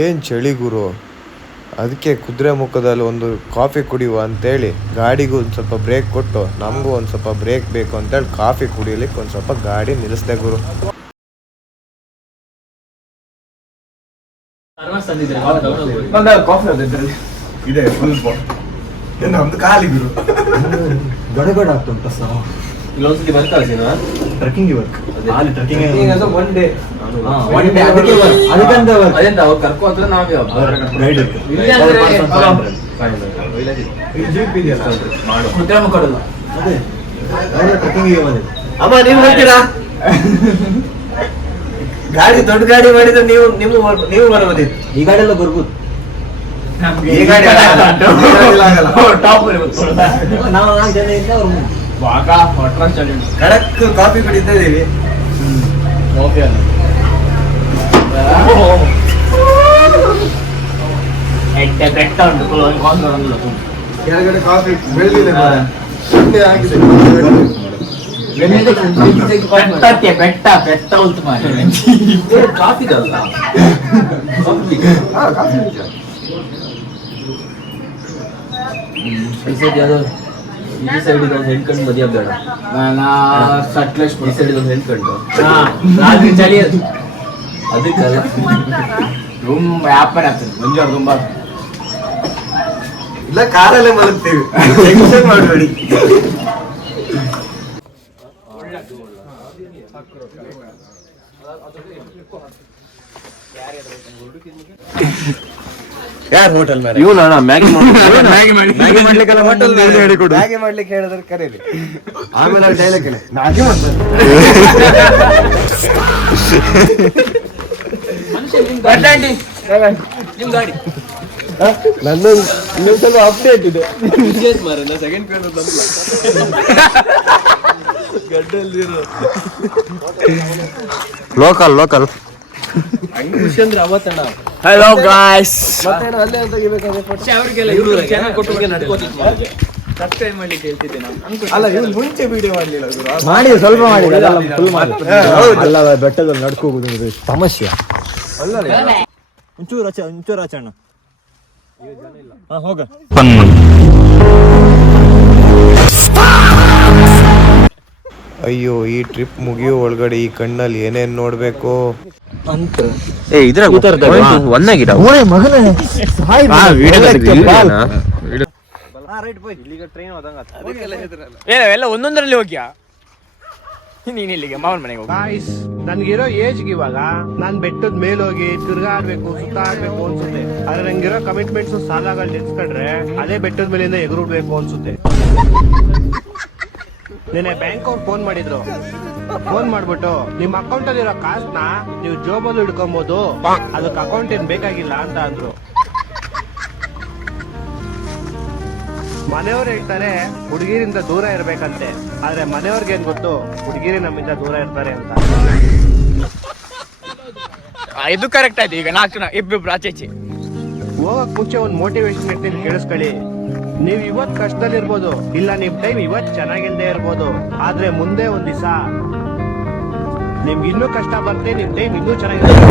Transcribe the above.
ಏನು ಚಳಿ ಗುರು. ಅದಕ್ಕೆ ಕುದುರೆ ಮುಖದಲ್ಲಿ ಒಂದು ಕಾಫಿ ಕುಡಿಯುವ ಅಂತೇಳಿ ಗಾಡಿಗೂ ಒಂದು ಸ್ವಲ್ಪ ಬ್ರೇಕ್ ಕೊಟ್ಟು ನಮಗೂ ಒಂದು ಸ್ವಲ್ಪ ಬ್ರೇಕ್ ಬೇಕು ಅಂತೇಳಿ ಕಾಫಿ ಕುಡಿಯಲಿಕ್ಕೆ ಒಂದು ಸ್ವಲ್ಪ ಗಾಡಿ ನಿಲ್ಲಿಸ್ದೆ ಗುರು. ಇದೆ ಫುಲ್ ನಮ್ದು ಖಾಲಿ ಗುರು. ಗಡಗಡ ಆಗ್ತುಂಟ ಸರ್. ಇಲ್ಲೊಂದ್ಸತಿ ಬರ್ತಾ trekking work trekking one day ಅದಕ್ಕಂತ ಅದೆಂತ ಅವ್ರು ಕರ್ಕೊ ಹತ್ರ ನಾವೇ ಗೈಡ್ ಕೊಡಲ್ಲ ಅದೇ ಟ್ರೆಕ್ಕಿಂಗ್ ಬಂದಿದೆ. ಅಮ್ಮ ನೀವು ಬರ್ತೀರಾ? ಗಾಡಿ ದೊಡ್ಡ ಗಾಡಿ ಮಾಡಿದ್ರೆ ನೀವು ಬರಬಹುದಿತ್ತು. ಈ ಗಾಡಿ ಎಲ್ಲ ಬರ್ಬೋದು. ಈ ಗಾಡಿ ಟಾಪ್ ನಾವು 4 ಜನ ಇದ್ದ ಅವ್ರು ಕಡಕ್ ಕಾಫಿ ಕುಡಿತಾ ಇದೀವಿ. ಓಕೆ ಬೆಟ್ಟ ಉಂಟು ಕೆಳಗಡೆ ಕಾಫಿ ಬೆಳ್ಳಿದೆ ಆಗಿದೆ. ಬೆಟ್ಟ ಬೆಟ್ಟ ಉಂಟು ಮಾಡಿ ಕಾಫಿ ಅಲ್ಲ ಈ ಸೈಡ್ ಒಂದು ಹೆಣ್ಕಂಡು ಮದುವೆ ಬೇಡ ಸಟ್ಲೇಶ್ ಈ ಸೈಡ್ ಒಂದು ಹೆಣ್ಕಂಡು ಚಳಿ ಅದಕ್ಕಲ್ಲ ರೂಮ್ ವ್ಯಾಪಾರ ಆಗ್ತದೆ ಮಂಜು ತುಂಬಾ ಇಲ್ಲ ಕಾರಲ್ಲೇ ಮಲಗ್ತೀವಿ. ಟೆನ್ಷನ್ ಮಾಡಬೇಡಿ. ಯಾರು ಹೋಟೆಲ್ ಮೇಲೆ ಇವನ ಮ್ಯಾಗಿ ಮಾಡ್ಲಿಕ್ಕೆಲ್ಲ ಹೋಟೆಲ್ ಹೇಳಿಕೊಡು. ಮ್ಯಾಗಿ ಮಾಡ್ಲಿಕ್ಕೆ ಹೇಳಿದ್ರೆ ಕರೀರಿ. ಆಮೇಲೆ ಡೈಲಾಗ್ ಹೇಳಿ ಮ್ಯಾಗಿ ಮಾಡ್ತಾರೆ. ನಿಮ್ ಗಾಡಿ ನನ್ನ ಇನ್ನೊಂದು ಸ್ವಲ್ಪ ಅಪ್ಡೇಟ್ ಇದೆ. Second pair local local. Hello guys ಮತ್ತೆ ಅಲ್ಲೇ ಅಂತ ಅಲ್ಲ ಇವ್ರು ಮುಂಚೆ ವಿಡಿಯೋ ಮಾಡ್ಲಿಲ್ಲ ಮಾಡಿ ಸ್ವಲ್ಪ ಮಾಡಿ ಫುಲ್ ಮಾಡಿ ಅಲ್ಲ ಬೆಟ್ಟದಲ್ಲಿ ನಡ್ಕೋಬಹುದು ಸಮಸ್ಯೆ ಅಲ್ಲ. ಒಂಚೂರು ಆಚರಣ ಹೋಗ. ಅಯ್ಯೋ ಈ ಟ್ರಿಪ್ ಮುಗಿಯೋ ಒಳಗಡೆ ಈ ಕಣ್ಣಲ್ಲಿ ಏನೇನ್ ನೋಡ್ಬೇಕು ಅಂತ ಎಲ್ಲ ಒಂದೊಂದರಲ್ಲಿ ಹೋಗ್ಯಾ ನೀನ್ ಇಲ್ಲಿಗೆ ಮಾವನ ಮನೆಗೆ ಹೋಗಿ. ನನ್ಗಿರೋ ಏಜ್ಗೆ ಇವಾಗ ನಾನ್ ಬೆಟ್ಟದ ಮೇಲೋಗಿ ತಿರ್ಗಾಡ್ಬೇಕು ಸುತ್ತಾಡ್ಬೇಕು ಅನ್ಸುತ್ತೆ. ಆದ್ರೆ ನಂಗಿರೋ ಕಮಿಟ್ಮೆಂಟ್ಸ್ ಸಾಲಗಳು ನೆನ್ಸ್ಕೊಂಡ್ರೆ ಅದೇ ಬೆಟ್ಟದ ಮೇಲಿಂದ ಎಗರುಡ್ಬೇಕು ಅನ್ಸುತ್ತೆ. ನೆನೆ ಬ್ಯಾಂಕ್ ಅವ್ರು ಫೋನ್ ಮಾಡಿದ್ರು. ಫೋನ್ ಮಾಡ್ಬಿಟ್ಟು ನಿಮ್ ಅಕೌಂಟ್ ಅಲ್ಲಿರೋ ಕಾಸನ್ನ ನೀವು ಜೋಬಲ್ಲಿ ಹಿಡ್ಕೊಬಹುದು, ಅದಕ್ಕೆ ಅಕೌಂಟ್ ಏನ್ ಬೇಕಾಗಿಲ್ಲ ಅಂತ ಅಂದ್ರು. ಮನೆಯವ್ರು ಹೇಳ್ತಾರೆ ಹುಡುಗಿರಿಂದ ದೂರ ಇರ್ಬೇಕಂತೆ, ಆದ್ರೆ ಮನೆಯವ್ರಿಗೆ ಏನ್ ಗೊತ್ತು ಹುಡುಗಿರಿ ನಮ್ಮಿಂದ ದೂರ ಇರ್ತಾರೆ ಅಂತ. ಇದು ಕರೆಕ್ಟ್ ಆಯ್ತು. ಈಗ 4 ಜನ ಇಬ್ಬಿಬ್ರು ಆಚೆಚೆ ಹೋಗಕ್ ಮುಂಚೆ ಒಂದ್ ಮೋಟಿವೇಶನ್ ಇರ್ತೀನಿ, ಕೇಳಿಸ್ಕೊಳ್ಳಿ. ನೀವ್ ಇವತ್ ಕಷ್ಟದಲ್ಲಿರ್ಬೋದು, ಇಲ್ಲ ನಿಮ್ ಟೈಮ್ ಇವತ್ ಚೆನ್ನಾಗಿಲ್ದೇ ಇರ್ಬೋದು, ಆದ್ರೆ ಮುಂದೆ ಒಂದ್ ದಿವಸ ನಿಮ್ಗೆ ಇನ್ನೂ ಕಷ್ಟ ಬರ್ತೇ, ನಿಮ್ ಟೈಮ್ ಇನ್ನೂ ಚೆನ್ನಾಗಿರುತ್ತೆ.